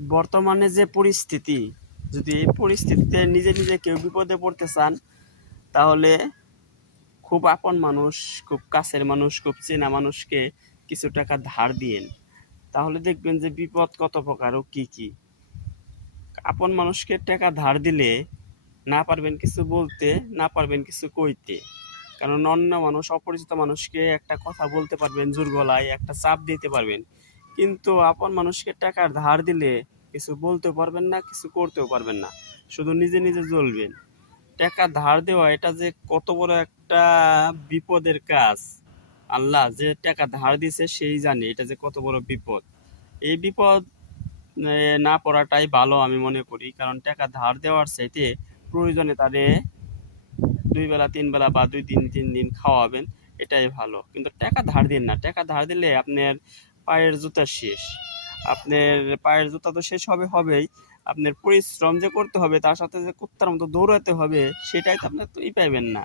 বর্তমানে যে পরিস্থিতি, যদি এই পরিস্থিতিতে নিজে নিজে কেউ বিপদে পড়তে চান, তাহলে খুব আপন মানুষ, খুব কাছের মানুষ, খুব চেনা মানুষকে কিছু টাকা ধার দিয়েন। তাহলে দেখবেন যে বিপদ কত প্রকার ও কি কি। আপন মানুষকে টাকা ধার দিলে না পারবেন কিছু বলতে, না পারবেন কিছু কইতে। কারণ অন্য মানুষ, অপরিচিত মানুষকে একটা কথা বলতে পারবেন জোর গলায়, একটা চাপ দিতে পারবেন, কিন্তু আপন মানুষকে টাকার ধার দিলে কিছু বলতেও পারবেন না, কিছু করতেও পারবেন না, শুধু নিজে নিজে জ্বলবেন। টাকা ধার দেওয়া এটা যে কত বড় একটা বিপদের কাজ, আল্লাহ যে টাকা ধার দিছে সেই জানে এটা যে কত বড় বিপদ। এই বিপদ না পড়াটাই ভালো আমি মনে করি, কারণ টাকা ধার দেওয়ার চাইতে প্রয়োজনে তারে ২ বেলা ৩ বেলা বা ২ দিন ৩ দিন খাওয়াবেন, এটাই ভালো। কিন্তু টাকা ধার দিন না। টাকা ধার দিলে আপনার পায়ের জুতা শেষ। আপনার পায়ের জুতা তো শেষ হবেই। আপনার পরিশ্রম যে করতে হবে, তার সাথে যে কুত্তার মতো দৌড়াতে হবে, সেটাই তো আপনার পাইবেন না।